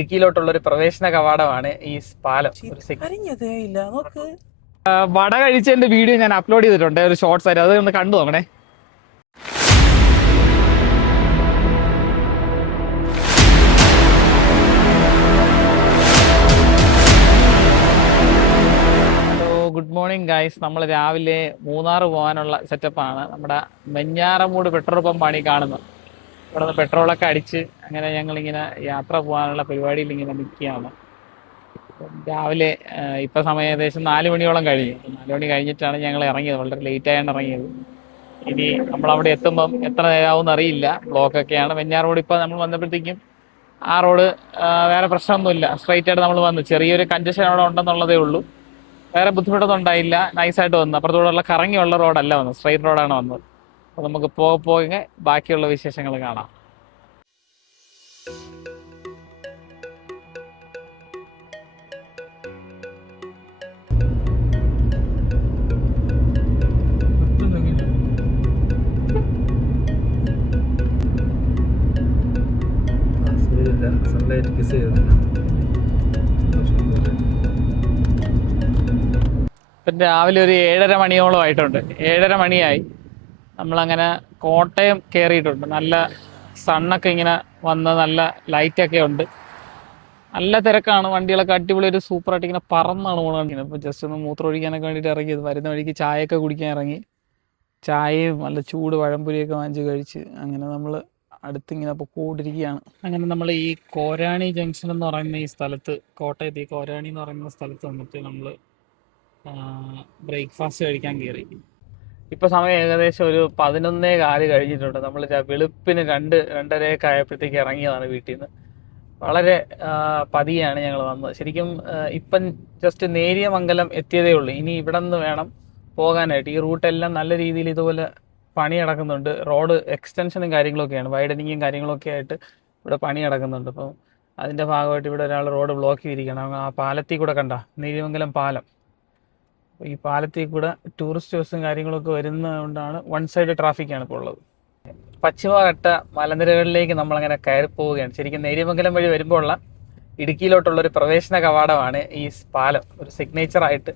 ഇടുക്കിയിലോട്ടുള്ള ഒരു പ്രവേശന കവാടമാണ് ഈ പാലം. വട കഴിച്ചതിന്റെ വീഡിയോ ഞാൻ അപ്ലോഡ് ചെയ്തിട്ടുണ്ട്, ഒരു ഷോർട്സ് ആയിട്ട്, അത് ഒന്ന് കണ്ടു നോക്കണേ. Good morning guys. നമ്മൾ രാവിലെ മൂന്നാർ പോകാനുള്ള സെറ്റപ്പാണ്. നമ്മുടെ വെഞ്ഞാറമൂട് പെട്രോൾ പമ്പാണ് ഈ കാണുന്നത്. ഇവിടെ നിന്ന് പെട്രോളൊക്കെ അടിച്ച് അങ്ങനെ ഞങ്ങളിങ്ങനെ യാത്ര പോകാനുള്ള പരിപാടിയിൽ ഇങ്ങനെ നിൽക്കുകയാണ്. രാവിലെ ഇപ്പം സമയം ഏകദേശം 4 മണിയോളം കഴിഞ്ഞു. 4 മണി കഴിഞ്ഞിട്ടാണ് ഞങ്ങൾ ഇറങ്ങിയത്, വളരെ ലേറ്റായാണ് ഇറങ്ങിയത്. ഇനി നമ്മളവിടെ എത്തുമ്പം എത്ര നേരമാവും അറിയില്ല. ബ്ലോക്കൊക്കെയാണ്. വെഞ്ഞാറമൂട് ഇപ്പോൾ നമ്മൾ വന്നപ്പോഴത്തേക്കും ആ റോഡ് വേറെ പ്രശ്നമൊന്നുമില്ല, സ്ട്രൈറ്റ് ആയിട്ട് നമ്മൾ വന്നു. ചെറിയൊരു കഞ്ചഷൻ അവിടെ ഉണ്ടെന്നുള്ളതേ ഉള്ളൂ, വേറെ ബുദ്ധിമുട്ടൊന്നും ഉണ്ടായില്ല. നൈസായിട്ട് വന്നു. അപ്പുറത്തോടുള്ള കറങ്ങിയുള്ള റോഡല്ല വന്നത്, സ്ട്രൈറ്റ് റോഡാണ് വന്നത്. അപ്പോൾ നമുക്ക് പോകെ ബാക്കിയുള്ള വിശേഷങ്ങൾ കാണാം. സൺലൈറ്റ് കിസ് ചെയ്തു. ഇപ്പം രാവിലെ ഒരു 7:30 മണിയോളം ആയിട്ടുണ്ട്. 7:30 മണിയായി. നമ്മളങ്ങനെ കോട്ടയം കയറിയിട്ടുണ്ട്. നല്ല സണ്ണൊക്കെ ഇങ്ങനെ വന്ന് നല്ല ലൈറ്റൊക്കെ ഉണ്ട്. നല്ല തിരക്കാണ്. വണ്ടികളൊക്കെ അടിപൊളി ഒരു സൂപ്പറായിട്ട് ഇങ്ങനെ പറന്നാണ് പോകണം. ഇപ്പോൾ ജസ്റ്റ് ഒന്ന് മൂത്രം ഒഴിക്കാനൊക്കെ വേണ്ടിയിട്ട് ഇറങ്ങിയത്. വരുന്ന വഴിക്ക് ചായയൊക്കെ കുടിക്കാൻ ഇറങ്ങി. ചായയും നല്ല ചൂട് പഴംപൊരിയൊക്കെ വാങ്ങിച്ച് കഴിച്ച് അങ്ങനെ നമ്മൾ അടുത്തിങ്ങനെ പൊക്കോണ്ടിരിക്കുകയാണ്. അങ്ങനെ നമ്മൾ ഈ കോരാണി ജംഗ്ഷൻ എന്ന് പറയുന്ന ഈ സ്ഥലത്ത്, കോട്ടയത്ത് ഈ കോരാണി എന്ന് പറയുന്ന സ്ഥലത്ത് വന്നിട്ട് നമ്മൾ ബ്രേക്ക്ഫാസ്റ്റ് കഴിക്കാൻ കയറി. ഇപ്പോൾ സമയം ഏകദേശം ഒരു 11:15 കഴിഞ്ഞിട്ടുണ്ട്. നമ്മൾ വെളുപ്പിന് 2-2:30 ആയപ്പോഴത്തേക്ക് ഇറങ്ങിയതാണ് വീട്ടിൽ നിന്ന്. വളരെ പതിയാണ് ഞങ്ങൾ വന്നത്. ശരിക്കും ഇപ്പം ജസ്റ്റ് നേരിയമംഗലം എത്തിയതേ ഉള്ളൂ. ഇനി ഇവിടെ നിന്ന് വേണം പോകാനായിട്ട്. ഈ റൂട്ടെല്ലാം നല്ല രീതിയിൽ ഇതുപോലെ പണി നടക്കുന്നുണ്ട്. റോഡ് എക്സ്റ്റൻഷനും കാര്യങ്ങളൊക്കെയാണ്, വൈഡനിങ്ങും കാര്യങ്ങളൊക്കെ ആയിട്ട് ഇവിടെ പണി നടക്കുന്നുണ്ട്. അപ്പം അതിൻ്റെ ഭാഗമായിട്ട് ഇവിടെ ഒരാൾ റോഡ് ബ്ലോക്ക് ചെയ്തിരിക്കണം. ആ പാലത്തിൽ കൂടെ കണ്ട നേരിയമംഗലം പാലം, ഈ പാലത്തിൽ കൂടെ ടൂറിസ്റ്റ് ബസ്സും കാര്യങ്ങളൊക്കെ വരുന്നതുകൊണ്ടാണ് വൺ സൈഡ് ട്രാഫിക്കാണ് ഇപ്പോൾ ഉള്ളത്. പശ്ചിമഘട്ട മലനിരകളിലേക്ക് നമ്മളങ്ങനെ കയറി പോവുകയാണ്. ശരിക്കും നേരിയമംഗലം വഴി വരുമ്പോൾ ഉള്ള ഇടുക്കിയിലോട്ടുള്ള ഒരു പ്രവേശന കവാടമാണ് ഈ പാലം. ഒരു സിഗ്നേച്ചറായിട്ട്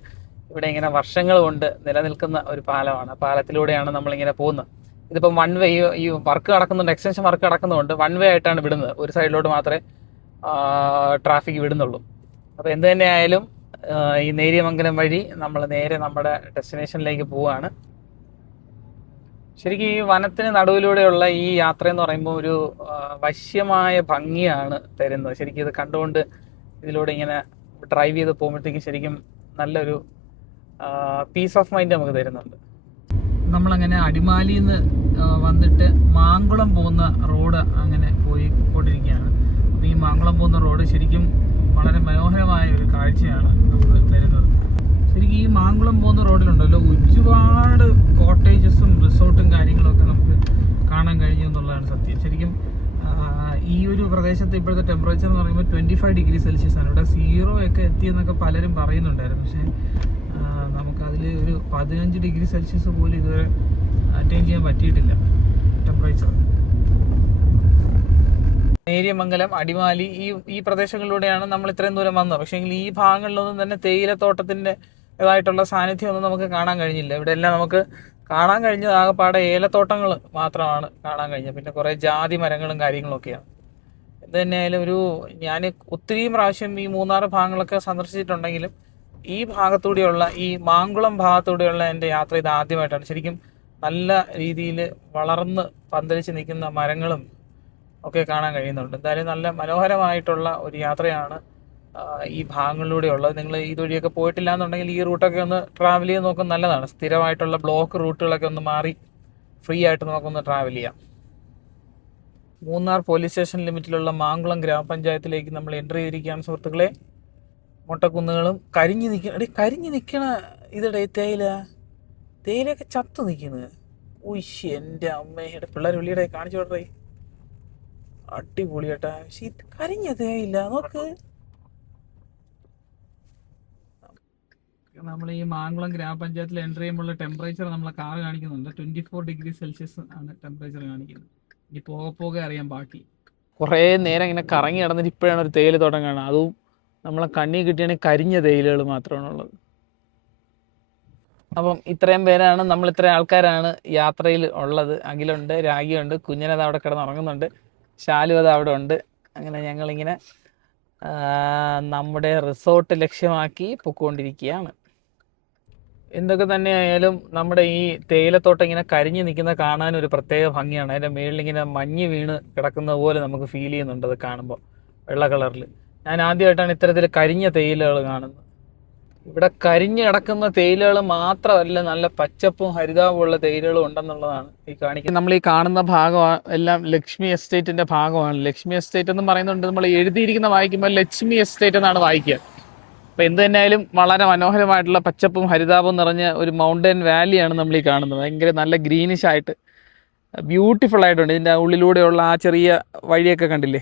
ഇവിടെ ഇങ്ങനെ വർഷങ്ങൾ കൊണ്ട് നിലനിൽക്കുന്ന ഒരു പാലമാണ്. പാലത്തിലൂടെയാണ് നമ്മളിങ്ങനെ പോകുന്നത്. ഇതിപ്പം വൺ വേ, ഈ വർക്ക് നടക്കുന്നുണ്ട്, എക്സ്റ്റൻഷൻ വർക്ക് നടക്കുന്നതുകൊണ്ട് വൺ വേ ആയിട്ടാണ് വിടുന്നത്. ഒരു സൈഡിലോട്ട് മാത്രമേ ട്രാഫിക് വിടുന്നുള്ളൂ. അപ്പോൾ എന്ത് തന്നെ ആയാലും ഈ നേരിയമംഗലം വഴി നമ്മൾ നേരെ നമ്മുടെ ഡെസ്റ്റിനേഷനിലേക്ക് പോവുകയാണ്. ശരിക്കും ഈ വനത്തിന് നടുവിലൂടെയുള്ള ഈ യാത്ര എന്ന് പറയുമ്പോൾ ഒരു വശ്യമായ ഭംഗിയാണ് തരുന്നത്. ശരിക്കും ഇത് കണ്ടുകൊണ്ട് ഇതിലൂടെ ഇങ്ങനെ ഡ്രൈവ് ചെയ്ത് പോകുമ്പോഴത്തേക്കും ശരിക്കും നല്ലൊരു പീസ് ഓഫ് മൈൻഡ് നമുക്ക് തരുന്നുണ്ട്. നമ്മളങ്ങനെ അടിമാലിയിൽ നിന്ന് വന്നിട്ട് മാങ്കുളം പോകുന്ന റോഡ് അങ്ങനെ പോയിക്കൊണ്ടിരിക്കുകയാണ്. അപ്പോൾ ഈ മാങ്കുളം പോകുന്ന റോഡ് ശരിക്കും വളരെ മനോഹരമായ ഒരു കാഴ്ചയാണ് നമുക്ക് തരുന്നത്. ശരിക്കും ഈ മാങ്കുളം പോകുന്ന റോഡിലുണ്ടല്ലോ ഒരുപാട് കോട്ടേജസും റിസോർട്ടും കാര്യങ്ങളൊക്കെ നമുക്ക് കാണാൻ കഴിഞ്ഞു എന്നുള്ളതാണ് സത്യം. ശരിക്കും ഈ ഒരു പ്രദേശത്ത് ഇപ്പോഴത്തെ ടെമ്പറേച്ചർ എന്ന് പറയുമ്പോൾ 25 ഡിഗ്രി സെൽഷ്യസ് ആണ്. ഇവിടെ 0 ഒക്കെ എത്തിയെന്നൊക്കെ പലരും പറയുന്നുണ്ടായിരുന്നു. പക്ഷേ നമുക്കതിൽ ഒരു 15 ഡിഗ്രി സെൽഷ്യസ് പോലും ഇതുവരെ അറ്റൈൻ ചെയ്യാൻ പറ്റിയിട്ടില്ല ടെമ്പറേച്ചർ. നേരിയമംഗലം, അടിമാലി ഈ പ്രദേശങ്ങളിലൂടെയാണ് നമ്മൾ ഇത്രയും ദൂരം വന്നത്. പക്ഷേ എങ്കിൽ ഈ ഭാഗങ്ങളിലൊന്നും തന്നെ തേയിലത്തോട്ടത്തിൻ്റെതായിട്ടുള്ള സാന്നിധ്യമൊന്നും നമുക്ക് കാണാൻ കഴിഞ്ഞില്ല. ഇവിടെ എല്ലാം നമുക്ക് കാണാൻ കഴിഞ്ഞത് ആകെപ്പാടെ ഏലത്തോട്ടങ്ങൾ മാത്രമാണ് കാണാൻ കഴിഞ്ഞത്. പിന്നെ കുറേ ജാതി മരങ്ങളും കാര്യങ്ങളൊക്കെയാണ്. ഇത് തന്നെയായാലും ഞാൻ ഒത്തിരിയും പ്രാവശ്യം ഈ മൂന്നാർ ഭാഗങ്ങളൊക്കെ സന്ദർശിച്ചിട്ടുണ്ടെങ്കിലും ഈ ഭാഗത്തൂടെയുള്ള ഈ മാങ്കുളം ഭാഗത്തൂടെയുള്ള എൻ്റെ യാത്ര ഇത് ആദ്യമായിട്ടാണ്. ശരിക്കും നല്ല രീതിയിൽ വളർന്ന് പന്തലിച്ച് നിൽക്കുന്ന മരങ്ങളും ഒക്കെ കാണാൻ കഴിയുന്നുണ്ട്. എന്തായാലും നല്ല മനോഹരമായിട്ടുള്ള ഒരു യാത്രയാണ് ഈ ഭാഗങ്ങളിലൂടെ ഉള്ളത്. നിങ്ങൾ ഇതുവഴിയൊക്കെ പോയിട്ടില്ല എന്നുണ്ടെങ്കിൽ ഈ റൂട്ടൊക്കെ ഒന്ന് ട്രാവൽ ചെയ്ത് നോക്കുന്നത് നല്ലതാണ്. സ്ഥിരമായിട്ടുള്ള ബ്ലോക്ക് റൂട്ടുകളൊക്കെ ഒന്ന് മാറി ഫ്രീ ആയിട്ട് നമുക്കൊന്ന് ട്രാവൽ ചെയ്യാം. മൂന്നാർ പോലീസ് സ്റ്റേഷൻ ലിമിറ്റിലുള്ള മാങ്കുളം ഗ്രാമപഞ്ചായത്തിലേക്ക് നമ്മൾ എൻ്റർ ചെയ്തിരിക്കുകയാണ് സുഹൃത്തുക്കളെ. മൊട്ടക്കുന്നുകളും കരിഞ്ഞു നിൽക്കണ ഇതിടെ തേയിലൊക്കെ ചത്തു നിൽക്കുന്നത്. ഉയ്ശ്, എൻ്റെ അമ്മയുടെ പിള്ളേർ വെളിയുടെ കാണിച്ചു വിടറേ, അടിപൊളി കേട്ടാ. പക്ഷെ ഇത് കരിഞ്ഞ തേയില നോക്ക്. നമ്മൾ ഈ മാങ്കുളം ഗ്രാമപഞ്ചായത്തിൽ എൻ്റർ ചെയ്യുമ്പോൾ ടെമ്പറേച്ചർ നമ്മളെ കാർ കാണിക്കുന്നുണ്ട്. 24 ഡിഗ്രി സെൽഷ്യസ് ആണ് ടെമ്പറേച്ചർ കാണിക്കുന്നത്. ഇനി പോകെ അറിയാം ബാക്കി. കുറേ നേരം ഇങ്ങനെ കറങ്ങി നടന്നിട്ട് ഇപ്പോഴാണ് ഒരു തേയിലത്തോട്ടം കാണുന്നത്. അതും നമ്മളെ കണ്ണിൽ കിട്ടിയാണെങ്കിൽ കരിഞ്ഞ തേയിലകൾ മാത്രമാണ് ഉള്ളത്. അപ്പം ഇത്രയും പേരാണ്, നമ്മൾ ഇത്രയും ആൾക്കാരാണ് യാത്രയിൽ ഉള്ളത്. അഖിലുണ്ട്, രാഗിയുണ്ട്, കുഞ്ഞനത് അവിടെ കിടന്ന് ഉറങ്ങുന്നുണ്ട്, ശാലു അത് അവിടെ ഉണ്ട്. അങ്ങനെ ഞങ്ങളിങ്ങനെ നമ്മുടെ റിസോർട്ട് ലക്ഷ്യമാക്കി പൊയ്ക്കൊണ്ടിരിക്കുകയാണ്. എന്തൊക്കെ തന്നെയായാലും നമ്മുടെ ഈ തേയിലത്തോട്ടം ഇങ്ങനെ കരിഞ്ഞു നിൽക്കുന്ന കാണാൻ ഒരു പ്രത്യേക ഭംഗിയാണ്. അതിൻ്റെ മുകളിൽ ഇങ്ങനെ മഞ്ഞ് വീണ് കിടക്കുന്ന പോലെ നമുക്ക് ഫീൽ ചെയ്യുന്നുണ്ട് അത് കാണുമ്പോൾ, വെള്ള കളറിൽ. ഞാൻ ആദ്യമായിട്ടാണ് ഇത്തരത്തിൽ കരിഞ്ഞ തേയിലകൾ കാണുന്നത്. ഇവിടെ കരിഞ്ഞ് കിടക്കുന്ന തേയിലകൾ മാത്രമല്ല, നല്ല പച്ചപ്പും ഹരിതാപവും ഉള്ള തേയിലകളും ഉണ്ടെന്നുള്ളതാണ് ഈ കാണിക്കുന്നത്. നമ്മൾ ഈ കാണുന്ന ഭാഗം എല്ലാം ലക്ഷ്മി എസ്റ്റേറ്റിന്റെ ഭാഗമാണ്. ലക്ഷ്മി എസ്റ്റേറ്റ് എന്ന് പറയുന്നുണ്ട്, നമ്മൾ എഴുതിയിരിക്കുന്ന വായിക്കുമ്പോൾ ലക്ഷ്മി എസ്റ്റേറ്റ് എന്നാണ് വായിക്കുക. അപ്പോൾ എന്ത് തന്നെയായാലും വളരെ മനോഹരമായിട്ടുള്ള പച്ചപ്പും ഹരിതാപവും നിറഞ്ഞ ഒരു മൗണ്ടൻ വാലിയാണ് നമ്മൾ ഈ കാണുന്നത്. ഭയങ്കര നല്ല ഗ്രീനിഷ് ആയിട്ട് ബ്യൂട്ടിഫുൾ ആയിട്ടുണ്ട്. ഇതിൻ്റെ ഉള്ളിലൂടെയുള്ള ആ ചെറിയ വഴിയൊക്കെ കണ്ടില്ലേ,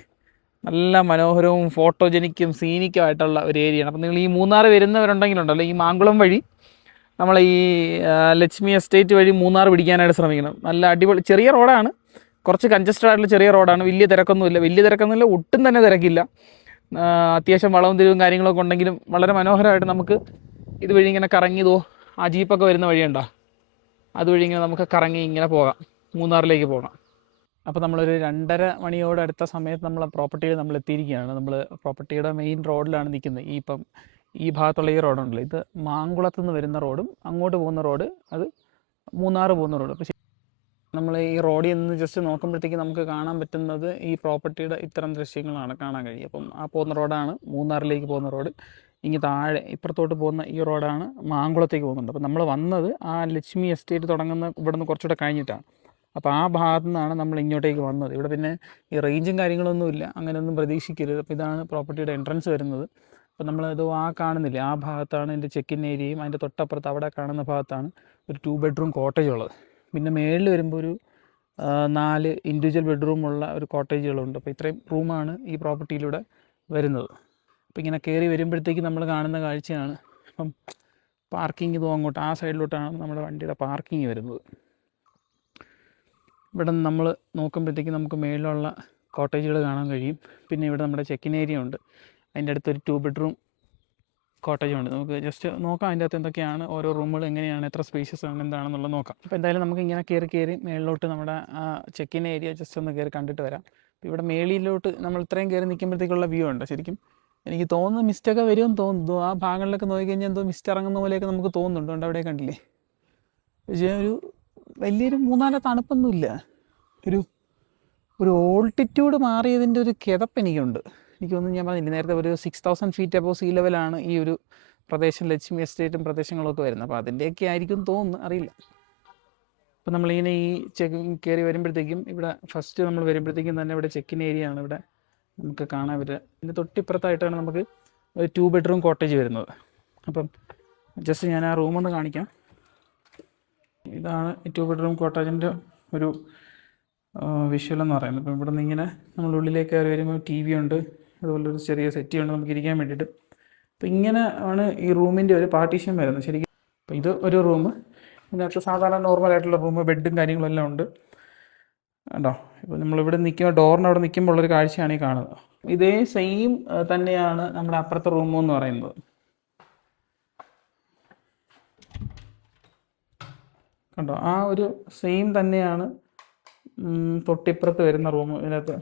നല്ല മനോഹരവും ഫോട്ടോജനിക്കും സീനിക്കും ആയിട്ടുള്ള ഒരു ഏരിയയാണ്. അപ്പോൾ നിങ്ങൾ ഈ മൂന്നാർ വരുന്നവരുണ്ടെങ്കിലുണ്ടല്ലോ, ഈ മാങ്കുളം വഴി നമ്മൾ ഈ ലക്ഷ്മി എസ്റ്റേറ്റ് വഴി മൂന്നാർ പിടിക്കാനായിട്ട് ശ്രമിക്കണം. നല്ല അടിപൊളി ചെറിയ റോഡാണ്, കുറച്ച് കൺജസ്റ്റഡ് ആയിട്ടുള്ള ചെറിയ റോഡാണ്. വലിയ തിരക്കൊന്നുമില്ല, ഒട്ടും തന്നെ തിരക്കില്ല. അത്യാവശ്യം വളവും തിരിവും കാര്യങ്ങളൊക്കെ ഉണ്ടെങ്കിലും വളരെ മനോഹരമായിട്ട് നമുക്ക് ഇതുവഴി ഇങ്ങനെ കറങ്ങി ആ ജീപ്പൊക്കെ വരുന്ന വഴിയുണ്ടോ, അതുവഴി ഇങ്ങനെ നമുക്ക് കറങ്ങി ഇങ്ങനെ പോകാം, മൂന്നാറിലേക്ക് പോകാം. അപ്പോൾ നമ്മളൊരു 2:30 മണിയോട് അടുത്ത സമയത്ത് നമ്മൾ പ്രോപ്പർട്ടിയിൽ നമ്മൾ എത്തിയിരിക്കുകയാണ്. നമ്മൾ പ്രോപ്പർട്ടിയുടെ മെയിൻ റോഡിലാണ് നിൽക്കുന്നത്. ഈ ഭാഗത്തുള്ള ഈ റോഡുണ്ടല്ലോ, ഇത് മാങ്കുളത്ത് നിന്ന് വരുന്ന റോഡും അങ്ങോട്ട് പോകുന്ന റോഡ് അത് മൂന്നാർ പോകുന്ന റോഡ്. അപ്പോൾ നമ്മൾ ഈ റോഡിൽ നിന്ന് ജസ്റ്റ് നോക്കുമ്പോഴത്തേക്ക് നമുക്ക് കാണാൻ പറ്റുന്നത് ഈ പ്രോപ്പർട്ടിയുടെ ഇത്തരം ദൃശ്യങ്ങളാണ് കാണാൻ കഴിയും. അപ്പം ആ പോകുന്ന റോഡാണ് മൂന്നാറിലേക്ക് പോകുന്ന റോഡ്. ഇങ്ങ് താഴെ ഇപ്പുറത്തോട്ട് പോകുന്ന ഈ റോഡാണ് മാങ്കുളത്തേക്ക് പോകുന്നുണ്ട്. അപ്പോൾ നമ്മൾ വന്നത് ആ ലക്ഷ്മി എസ്റ്റേറ്റ് തുടങ്ങുന്ന ഇവിടെ നിന്ന് കുറച്ചുകൂടെ കഴിഞ്ഞിട്ടാണ്. അപ്പോൾ ആ ഭാഗത്തു നിന്നാണ് നമ്മൾ ഇങ്ങോട്ടേക്ക് വന്നത്. ഇവിടെ പിന്നെ ഈ റേഞ്ചും കാര്യങ്ങളൊന്നുമില്ല, അങ്ങനെയൊന്നും പ്രതീക്ഷിക്കരുത്. അപ്പോൾ ഇതാണ് പ്രോപ്പർട്ടിയുടെ എൻട്രൻസ് വരുന്നത്. അപ്പോൾ നമ്മളിത് കാണുന്നില്ല, ആ ഭാഗത്താണ് എൻ്റെ ചെക്ക് ഇൻ ഏരിയയും, അതിൻ്റെ തൊട്ടപ്പുറത്ത് അവിടെ കാണുന്ന ഭാഗത്താണ് ഒരു 2 ബെഡ്റൂം കോട്ടേജ് ഉള്ളത്. പിന്നെ മേളിൽ വരുമ്പോൾ ഒരു 4 ഇൻഡിവിജ്വൽ ബെഡ്റൂമുള്ള ഒരു കോട്ടേജുകളുണ്ട്. അപ്പോൾ ഇത്രയും റൂമാണ് ഈ പ്രോപ്പർട്ടിയിലൂടെ വരുന്നത്. അപ്പോൾ ഇങ്ങനെ കയറി വരുമ്പോഴത്തേക്ക് നമ്മൾ കാണുന്ന കാഴ്ചയാണ്. അപ്പം പാർക്കിംഗ് അങ്ങോട്ട് ആ സൈഡിലോട്ടാണ് നമ്മുടെ വണ്ടിയുടെ പാർക്കിംഗ് വരുന്നത്. ഇവിടെ നിന്ന് നമ്മൾ നോക്കുമ്പോഴത്തേക്ക് നമുക്ക് മേളിലുള്ള കോട്ടേജുകൾ കാണാൻ കഴിയും. പിന്നെ ഇവിടെ നമ്മുടെ ചെക്കിൻ ഏരിയ ഉണ്ട്, അതിൻ്റെ അടുത്തൊരു 2 ബെഡ്റൂം കോട്ടേജുണ്ട്. നമുക്ക് ജസ്റ്റ് നോക്കാം അതിൻ്റെ അകത്ത് എന്തൊക്കെയാണ്, ഓരോ റൂമുകൾ എങ്ങനെയാണ്, എത്ര സ്പേഷ്യസ് ആണ്, എന്താണെന്നുള്ളത് നോക്കാം. അപ്പോൾ എന്തായാലും നമുക്ക് ഇങ്ങനെ കയറി മേളിലോട്ട് നമ്മുടെ ചെക്കിൻ ഏരിയ ജസ്റ്റ് ഒന്ന് കയറി കണ്ടിട്ട് വരാം. അപ്പോൾ ഇവിടെ മേളിലോട്ട് നമ്മൾ ഇത്രയും കയറി നിൽക്കുമ്പോഴത്തേക്കുള്ള വ്യൂ ഉണ്ട്. ശരിക്കും എനിക്ക് തോന്നുന്നു മിസ്റ്റൊക്കെ വരുമെന്ന് തോന്നുന്നു. ആ ഭാഗങ്ങളിലൊക്കെ നോക്കിക്കഴിഞ്ഞാൽ എന്തോ മിസ്റ്റ് ഇറങ്ങുന്ന പോലെയൊക്കെ നമുക്ക് തോന്നുന്നുണ്ട്. അവിടെ കണ്ടില്ലേ, പക്ഷേ വലിയൊരു 3-4 തണുപ്പൊന്നുമില്ല. ഒരു ഓൾട്ടിറ്റ്യൂഡ് മാറിയതിൻ്റെ ഒരു കിതപ്പ് എനിക്കുണ്ട്. എനിക്കൊന്നും ഞാൻ പറഞ്ഞില്ല നേരത്തെ, ഒരു 6000 ഫീറ്റ് അബോവ് സീ ലെവലാണ് ഈ ഒരു പ്രദേശം, ലക്ഷ്മി എസ്റ്റേറ്റും പ്രദേശങ്ങളൊക്കെ വരുന്നത്. അപ്പോൾ അതിൻ്റെയൊക്കെ ആയിരിക്കും തോന്നുന്നു, അറിയില്ല. അപ്പോൾ നമ്മളിങ്ങനെ ഈ കയറി വരുമ്പോഴത്തേക്കും ഇവിടെ ഫസ്റ്റ് നമ്മൾ വരുമ്പോഴത്തേക്കും തന്നെ ഇവിടെ ചെക്കിൻ ഏരിയ ആണ് ഇവിടെ നമുക്ക് കാണാൻ പറ്റുക. ഇതിൻ്റെ തൊട്ടിപ്പുറത്തായിട്ടാണ് നമുക്ക് ഒരു 2 ബെഡ്റൂം കോട്ടേജ് വരുന്നത്. അപ്പം ജസ്റ്റ് ഞാൻ ആ റൂമൊന്ന് കാണിക്കാം. ഇതാണ് ഈ 2 ബെഡ്റൂം കോട്ടേജിൻ്റെ ഒരു വിഷ്വൽ എന്ന് പറയുന്നത്. അപ്പം ഇവിടെ നിന്ന് ഇങ്ങനെ നമ്മൾ ഉള്ളിലേക്ക് കയറി വരുമ്പോൾ TV ഉണ്ട്, അതുപോലെ ഒരു ചെറിയ സെറ്റി ഉണ്ട് നമുക്ക് ഇരിക്കാൻ വേണ്ടിയിട്ട്. അപ്പോൾ ഇങ്ങനെ ആണ് ഈ റൂമിൻ്റെ ഒരു പാർട്ടീഷൻ വരുന്നത് ശരിക്കും. അപ്പോൾ ഇത് ഒരു റൂം, ഇതിനകത്ത് സാധാരണ നോർമലായിട്ടുള്ള റൂം, ബെഡും കാര്യങ്ങളെല്ലാം ഉണ്ട് കേട്ടോ. ഇപ്പോൾ നമ്മളിവിടെ നിൽക്കുമ്പോൾ ഡോറിന് അവിടെ നിൽക്കുമ്പോൾ ഉള്ളൊരു കാഴ്ചയാണ് ഈ കാണുന്നത്. ഇതേ സെയിം തന്നെയാണ് നമ്മുടെ അപ്പുറത്തെ റൂമെന്ന് പറയുന്നത്. കണ്ടോ, ആ ഒരു സെയിം തന്നെയാണ് തൊട്ടിപ്പുറത്ത് വരുന്ന റൂം ഇതിനകത്ത്.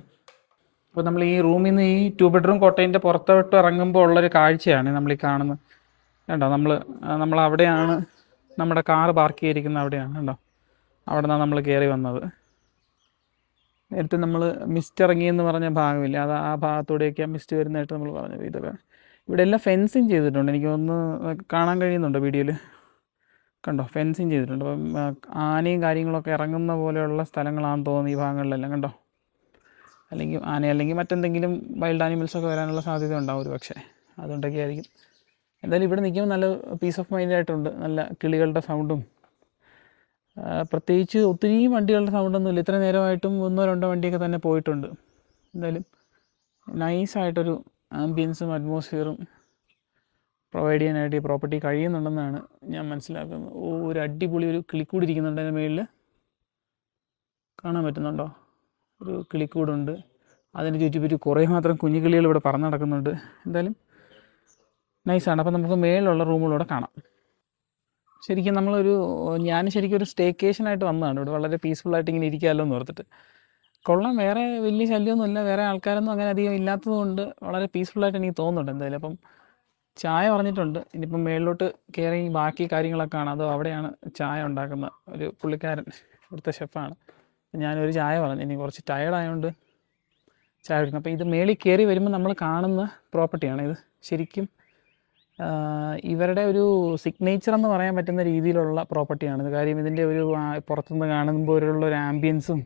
അപ്പോൾ നമ്മൾ ഈ റൂമിൽ നിന്ന് ഈ 2 ബെഡ്റൂം കോട്ടേജിൻ്റെ പുറത്തോട്ട് ഇറങ്ങുമ്പോൾ ഉള്ളൊരു കാഴ്ചയാണ് നമ്മൾ ഈ കാണുന്നത്. കണ്ടോ, നമ്മൾ അവിടെയാണ് നമ്മുടെ കാറ് പാർക്ക് ചെയ്തിരിക്കുന്നത്, അവിടെയാണ് കണ്ടോ, അവിടെ നിന്നാണ് നമ്മൾ കയറി വന്നത്. നേരത്തെ നമ്മൾ മിസ്റ്റ് ഇറങ്ങിയെന്ന് പറഞ്ഞ ഭാഗമില്ല, അത് ആ ഭാഗത്തൂടെയൊക്കെയാണ് മിസ്റ്റ് വരുന്നതായിട്ട് നമ്മൾ പറഞ്ഞത്. ഇതൊക്കെ ഇവിടെ എല്ലാം ഫെൻസിങ് ചെയ്തിട്ടുണ്ട്, എനിക്കൊന്ന് കാണാൻ കഴിയുന്നുണ്ട് വീഡിയോയിൽ. കണ്ടോ, ഫെൻസിങ് ചെയ്തിട്ടുണ്ട്. അപ്പം ആനയും കാര്യങ്ങളൊക്കെ ഇറങ്ങുന്ന പോലെയുള്ള സ്ഥലങ്ങളാണെന്ന് തോന്നുന്നു ഈ ഭാഗങ്ങളിലെല്ലാം. കണ്ടോ, അല്ലെങ്കിൽ മറ്റെന്തെങ്കിലും വൈൽഡ് ആനിമൽസൊക്കെ വരാനുള്ള സാധ്യത ഉണ്ടാവും ഒരു പക്ഷേ, അതുകൊണ്ടൊക്കെ ആയിരിക്കും. എന്തായാലും ഇവിടെ നിൽക്കുമ്പോൾ നല്ല പീസ് ഓഫ് മൈൻഡ് ആയിട്ടുണ്ട്. നല്ല കിളികളുടെ സൗണ്ടും, പ്രത്യേകിച്ച് ഒത്തിരി വണ്ടികളുടെ സൗണ്ടൊന്നുമില്ല. ഇത്ര നേരമായിട്ടും 1-2 വണ്ടിയൊക്കെ തന്നെ പോയിട്ടുണ്ട്. എന്തായാലും നൈസായിട്ടൊരു ആംബിയൻസും അറ്റ്മോസ്ഫിയറും പ്രൊവൈഡ് ചെയ്യാനായിട്ട് ഈ പ്രോപ്പർട്ടി കഴിയുന്നുണ്ടെന്നാണ് ഞാൻ മനസ്സിലാക്കുന്നത്. ഒരു അടിപൊളി ഒരു കിളിക്കൂട് ഇരിക്കുന്നുണ്ട് അതിൻ്റെ മുകളിൽ, കാണാൻ പറ്റുന്നുണ്ടോ? ഒരു കിളിക്കൂടുണ്ട്, അതിന് ചുറ്റിപ്പറ്റി കുറേ മാത്രം കുഞ്ഞുകിളികൾ ഇവിടെ പറന്ന് നടക്കുന്നുണ്ട്. എന്തായാലും നൈസാണ്. അപ്പോൾ നമുക്ക് മേളിലുള്ള റൂമുകളൂടെ കാണാം. ശരിക്കും ഞാൻ ശരിക്കും ഒരു സ്റ്റേക്കേഷനായിട്ട് വന്നതാണ് ഇവിടെ. വളരെ പീസ്ഫുള്ളായിട്ട് ഇങ്ങനെ ഇരിക്കാമല്ലോ എന്ന് ഓർത്തിട്ട്. കൊള്ളാം, വേറെ വലിയ ശല്യമൊന്നുമില്ല, വേറെ ആൾക്കാരൊന്നും അങ്ങനെ അധികം ഇല്ലാത്തത് കൊണ്ട് വളരെ പീസ്ഫുള്ളായിട്ട് എനിക്ക് തോന്നുന്നുണ്ട് എന്തായാലും. അപ്പം ചായ പറഞ്ഞിട്ടുണ്ട്, ഇനിയിപ്പം മേളിലോട്ട് കയറി ബാക്കി കാര്യങ്ങളൊക്കെ കാണാം. അതോ അവിടെയാണ് ചായ ഉണ്ടാക്കുന്ന ഒരു പുള്ളിക്കാരൻ, ഇവിടുത്തെ ഷെഫാണ്. ഞാനൊരു ചായ പറഞ്ഞു, ഇനി കുറച്ച് ടയർഡായതുകൊണ്ട് ചായ കുടിക്കണം. അപ്പോൾ ഇത് മേളിൽ കയറി വരുമ്പോൾ നമ്മൾ കാണുന്ന പ്രോപ്പർട്ടിയാണ് ഇത്. ശരിക്കും ഇവരുടെ ഒരു സിഗ്നേച്ചർ എന്ന് പറയാൻ പറ്റുന്ന രീതിയിലുള്ള പ്രോപ്പർട്ടിയാണിത്. കാര്യം ഇതിൻ്റെ ഒരു പുറത്തുനിന്ന് കാണുമ്പോൾ ഒരു ആംബിയൻസും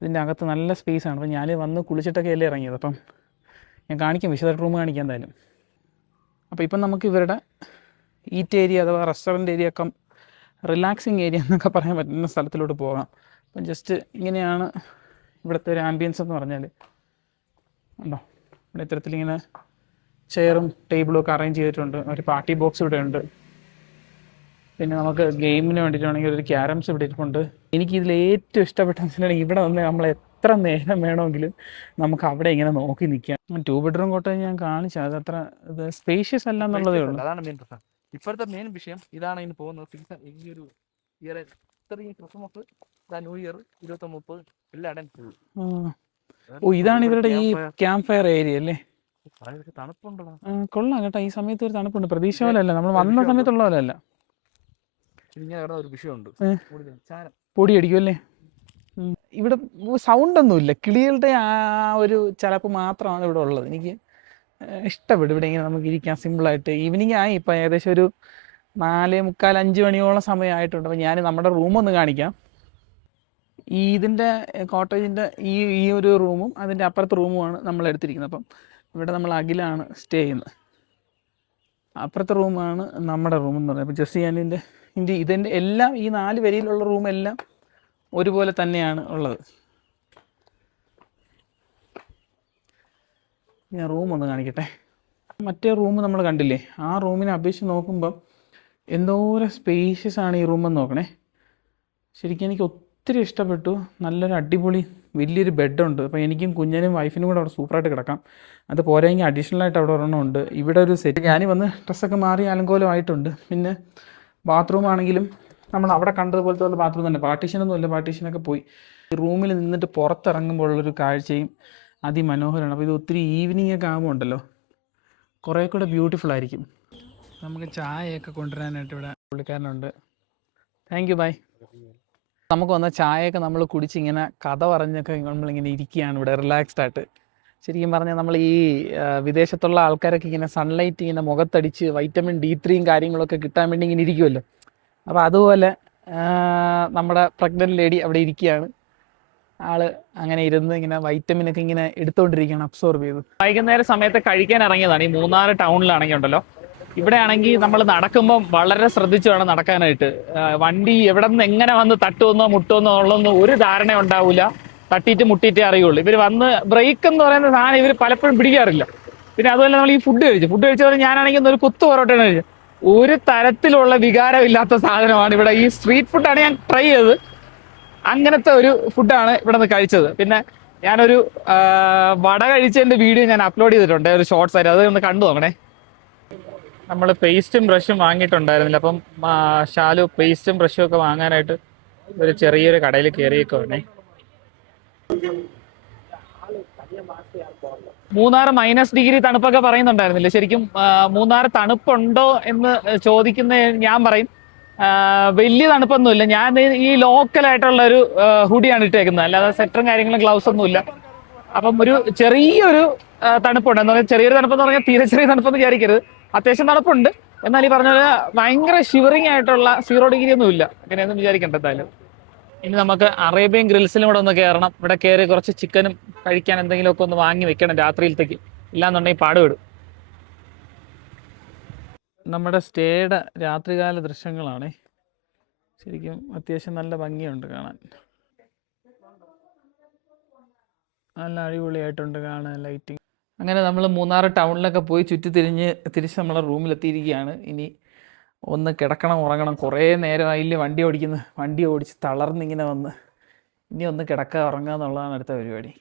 ഇതിൻ്റെ അകത്ത് നല്ല സ്പേസാണ്. അപ്പോൾ ഞാൻ വന്ന് കുളിച്ചിട്ടൊക്കെ അല്ലേ ഇറങ്ങിയത്. അപ്പം ഞാൻ കാണിക്കാം, വിശദമായിട്ട് റൂം കാണിക്കാം എന്തായാലും. അപ്പോൾ ഇപ്പം നമുക്ക് ഇവരുടെ ഈറ്റ് ഏരിയ അഥവാ restaurant area cum relaxing area എന്നൊക്കെ പറയാൻ പറ്റുന്ന സ്ഥലത്തിലോട്ട് പോകാം. അപ്പം ജസ്റ്റ് ഇങ്ങനെയാണ് ഇവിടുത്തെ ഒരു ആംബിയൻസ് എന്ന് പറഞ്ഞാൽ. ഉണ്ടോ, ഇവിടെ ഇത്തരത്തിലിങ്ങനെ ചെയറും ടേബിളും ഒക്കെ അറേഞ്ച് ചെയ്തിട്ടുണ്ട്. ഒരു പാർട്ടി ബോക്സ് ഇവിടെ ഉണ്ട്. പിന്നെ നമുക്ക് ഗെയിമിന് വേണ്ടിയിട്ടാണെങ്കിൽ ഒരു ക്യാരംസ് ഇവിടെ ഇരിപ്പുണ്ട്. എനിക്കിതിൽ ഏറ്റവും ഇഷ്ടപ്പെട്ടെന്ന് വെച്ചിട്ടുണ്ടെങ്കിൽ ഇവിടെ വന്ന് നമ്മൾ എത്ര നേരം വേണമെങ്കിലും നമുക്ക് അവിടെ ഇങ്ങനെ നോക്കി നിൽക്കാം. 2 ബെഡ്റൂം കോട്ടേജ് ഞാൻ കാണിച്ചു, അത് അത്ര സ്പേഷ്യസ് അല്ല എന്നുള്ളതേ ഉള്ളൂ. അതാണ് മെയിൻ പ്രശ്നം. ഇപ്പോഴത്തെ മെയിൻ വിഷയം ഇതാണ്. ഇതിന് പോകുന്നത് സീസൺ ഈ ഒരു ഇയർ ഇത്രയും ക്രിസ്മസ്, ന്യൂ ഇയർ 20-30 എല്ലായിടം ഫുൾ. ഓ, ഇതാണ് ഇവരുടെ ഈ ക്യാമ്പ് ഫയർ ഏരിയ അല്ലേ? തണുപ്പുണ്ടോ? കൊള്ളാം കേട്ടോ, ഈ സമയത്ത് ഒരു തണുപ്പുണ്ട്. പ്രതീക്ഷ പോലെ അല്ല, നമ്മൾ വന്ന സമയത്തുള്ള പോലെ അല്ല. ഒരു വിഷയമുണ്ട്, പൊടി അടിക്കും അല്ലേ? ഇവിടെ സൗണ്ടൊന്നുമില്ല, കിളികളുടെ ആ ഒരു ചിലപ്പ് മാത്രമാണ് ഇവിടെ ഉള്ളത്. എനിക്ക് ഇഷ്ടപ്പെടും ഇവിടെ ഇങ്ങനെ നമുക്ക് ഇരിക്കാം സിമ്പിളായിട്ട്. ഈവനിങ് ആയി, ഇപ്പം ഏകദേശം ഒരു 4:45-5 മണിയോളം സമയമായിട്ടുണ്ട്. അപ്പോൾ ഞാൻ നമ്മുടെ റൂമൊന്ന് കാണിക്കാം. ഇതിൻ്റെ കോട്ടേജിൻ്റെ ഈ ഒരു റൂമും അതിൻ്റെ അപ്പുറത്തെ റൂമുമാണ് നമ്മൾ എടുത്തിരിക്കുന്നത്. അപ്പം ഇവിടെ നമ്മൾ അഖിലാണ് സ്റ്റേ ചെയ്യുന്നത്. അപ്പുറത്തെ റൂമാണ് നമ്മുടെ റൂം എന്ന് പറയുന്നത്. അപ്പോൾ ജസ്റ്റ് ഞാൻ ഇതിൻ്റെ എല്ലാം ഈ 4 വരിയിലുള്ള റൂമെല്ലാം ഒരുപോലെ തന്നെയാണ് ഉള്ളത്. ഞാൻ റൂമൊന്ന് കാണിക്കട്ടെ. മറ്റേ റൂം നമ്മൾ കണ്ടില്ലേ, ആ റൂമിനെ അപേക്ഷിച്ച് നോക്കുമ്പം എന്തോരം സ്പേഷ്യസ് ആണ് ഈ റൂമെന്ന് നോക്കണേ. ശരിക്കും എനിക്ക് ഒത്തിരി ഇഷ്ടപ്പെട്ടു. നല്ലൊരു അടിപൊളി വലിയൊരു ബെഡുണ്ട്. അപ്പോൾ എനിക്കും കുഞ്ഞിനും വൈഫിനും കൂടെ അവിടെ സൂപ്പറായിട്ട് കിടക്കാം. അത് പോരെങ്കിൽ അഡീഷണലായിട്ട് അവിടെ ഒരെണ്ണമുണ്ട്. ഇവിടെ ഒരു സെറ്റ്, ഞാൻ വന്ന് ഡ്രസ്സൊക്കെ മാറി അലങ്കോലമായിട്ടുണ്ട്. പിന്നെ ബാത്റൂം ആണെങ്കിലും നമ്മൾ അവിടെ കണ്ടതുപോലത്തെ ഉള്ള ബാത്റൂം തന്നെ, പാർട്ടീഷനൊന്നും ഇല്ല, പാർട്ടീഷനൊക്കെ പോയി. ഈ റൂമിൽ നിന്നിട്ട് പുറത്തിറങ്ങുമ്പോഴുള്ളൊരു കാഴ്ചയും അതിമനോഹരമാണ്. അപ്പോൾ ഇത് ഒത്തിരി ഈവനിങ് ഒക്കെ ആകുമ്പോൾ ഉണ്ടല്ലോ കുറേ കൂടെ ബ്യൂട്ടിഫുൾ ആയിരിക്കും. നമുക്ക് ചായയൊക്കെ കൊണ്ടുവരാനായിട്ട് ഇവിടെ പുള്ളിക്കാരനുണ്ട്. Thank you, by. നമുക്ക് വന്ന ചായയൊക്കെ നമ്മൾ കുടിച്ചിങ്ങനെ കഥ പറഞ്ഞൊക്കെ നമ്മളിങ്ങനെ ഇരിക്കുകയാണ് ഇവിടെ റിലാക്സ്ഡ് ആയിട്ട്. ശരിക്കും പറഞ്ഞാൽ നമ്മൾ ഈ വിദേശത്തുള്ള ആൾക്കാരൊക്കെ ഇങ്ങനെ സൺലൈറ്റ് ഇങ്ങനെ മുഖത്തടിച്ച് വൈറ്റമിൻ D3 കാര്യങ്ങളൊക്കെ കിട്ടാൻ വേണ്ടി ഇങ്ങനെ ഇരിക്കുമല്ലോ. അപ്പോൾ അതുപോലെ നമ്മുടെ പ്രഗ്നൻറ്റ് ലേഡി അവിടെ ഇരിക്കുകയാണ്. ആള് അങ്ങനെ ഇരുന്ന് ഇങ്ങനെ വൈറ്റമിനൊക്കെ ഇങ്ങനെ എടുത്തുകൊണ്ടിരിക്കുകയാണ്, അബ്സോർബ് ചെയ്ത്. വൈകുന്നേരം സമയത്ത് കഴിക്കാൻ ഇറങ്ങിയതാണ്. ഈ മൂന്നാർ ടൗണിലാണെങ്കിൽ ഉണ്ടല്ലോ, ഇവിടെ ആണെങ്കിൽ നമ്മൾ നടക്കുമ്പോൾ വളരെ ശ്രദ്ധിച്ചു വേണം നടക്കാനായിട്ട്. വണ്ടി എവിടെ നിന്ന് എങ്ങനെ വന്ന് തട്ടുമെന്നോ മുട്ടുമെന്നോ ഉള്ളതൊന്നും ഒരു ധാരണ ഉണ്ടാവില്ല. തട്ടിയിട്ട് മുട്ടിയിട്ടേ അറിയുള്ളൂ. ഇവർ വന്ന് ബ്രേക്ക് എന്ന് പറയുന്ന സാധനം ഇവർ പലപ്പോഴും പിടിക്കാറില്ല. പിന്നെ അതുപോലെ നമ്മൾ ഈ ഫുഡ് കഴിച്ചത് ഞാനാണെങ്കിൽ ഒരു കുത്തു പൊറോട്ടയാണ് കഴിച്ചത്. ഒരു തരത്തിലുള്ള വികാരമില്ലാത്ത സാധനമാണ് ഇവിടെ. ഈ സ്ട്രീറ്റ് ഫുഡാണ് ഞാൻ ട്രൈ ചെയ്തത്. അങ്ങനത്തെ ഒരു ഫുഡാണ് ഇവിടെ നിന്ന് കഴിച്ചത്. പിന്നെ ഞാനൊരു വട കഴിച്ചതിൻ്റെ വീഡിയോ ഞാൻ അപ്ലോഡ് ചെയ്തിട്ടുണ്ട്, ഒരു ഷോർട്സ് ആയിട്ട്. അത് ഒന്ന് കണ്ടു നോക്കണേ. നമ്മൾ പേസ്റ്റും ബ്രഷും വാങ്ങിയിട്ടുണ്ടായിരുന്നില്ല. അപ്പം ഷാലു പേസ്റ്റും ബ്രഷും ഒക്കെ വാങ്ങാനായിട്ട് ഒരു ചെറിയൊരു കടയിൽ കയറിയേക്കുവാണേ. മൂന്നാർ -डिग्री തണുപ്പൊക്കെ പറയുന്നുണ്ടായിരുന്നില്ല. ശരിക്കും മൂന്നാർ തണുപ്പുണ്ടോ എന്ന് ചോദിക്കുന്ന ഞാൻ പറയും വലിയ തണുപ്പൊന്നുമില്ല. ഞാൻ ഈ ലോക്കലായിട്ടുള്ള ഒരു ഹുഡിയാണ് ഇട്ടേക്കുന്നത്, അല്ലാതെ സെറ്ററും കാര്യങ്ങളും ഗ്ലൗസ് ഒന്നുമില്ല. അപ്പം ഒരു ചെറിയൊരു തണുപ്പുണ്ട്. എന്താ പറയുക, ചെറിയൊരു തണുപ്പെന്ന് പറഞ്ഞാൽ തീരെ ചെറിയ തണുപ്പെന്ന് വിചാരിക്കരുത്. അത്യാവശ്യം തണുപ്പുണ്ട്. എന്നാൽ ഈ പറഞ്ഞ പോലെ ഭയങ്കര ഷിവറിങ് ആയിട്ടുള്ള 0° ഒന്നും ഇല്ല. അങ്ങനെയൊന്നും വിചാരിക്കണ്ട. എന്തായാലും ഇനി നമുക്ക് അറേബ്യൻ ഗ്രിൽസിലും കൂടെ ഒന്ന് കയറണം. ഇവിടെ കയറി കുറച്ച് ചിക്കനും കഴിക്കാൻ എന്തെങ്കിലുമൊക്കെ ഒന്ന് വാങ്ങി വെക്കണം രാത്രിയിലത്തേക്ക്, ഇല്ലാന്നുണ്ടെങ്കിൽ പാടുപെടും. നമ്മുടെ സ്റ്റേയുടെ രാത്രികാല ദൃശ്യങ്ങളാണ്. ശരിക്കും അത്യാവശ്യം നല്ല ഭംഗിയുണ്ട് കാണാൻ. നല്ല അടിപൊളിയായിട്ടുണ്ട് കാണാൻ, ലൈറ്റിങ്. അങ്ങനെ നമ്മൾ മൂന്നാർ ടൗണിലൊക്കെ പോയി തിരിച്ച് നമ്മളെ റൂമിലെത്തിയിരിക്കുകയാണ്. ഇനി ഒന്ന് കിടക്കണം, ഉറങ്ങണം. കുറേ നേരമായില്ലേ വണ്ടി ഓടിച്ച് തളർന്നിങ്ങനെ വന്ന് ഇനി ഒന്ന് കിടക്കുക, ഉറങ്ങുക എന്നുള്ളതാണ് അടുത്ത പരിപാടി.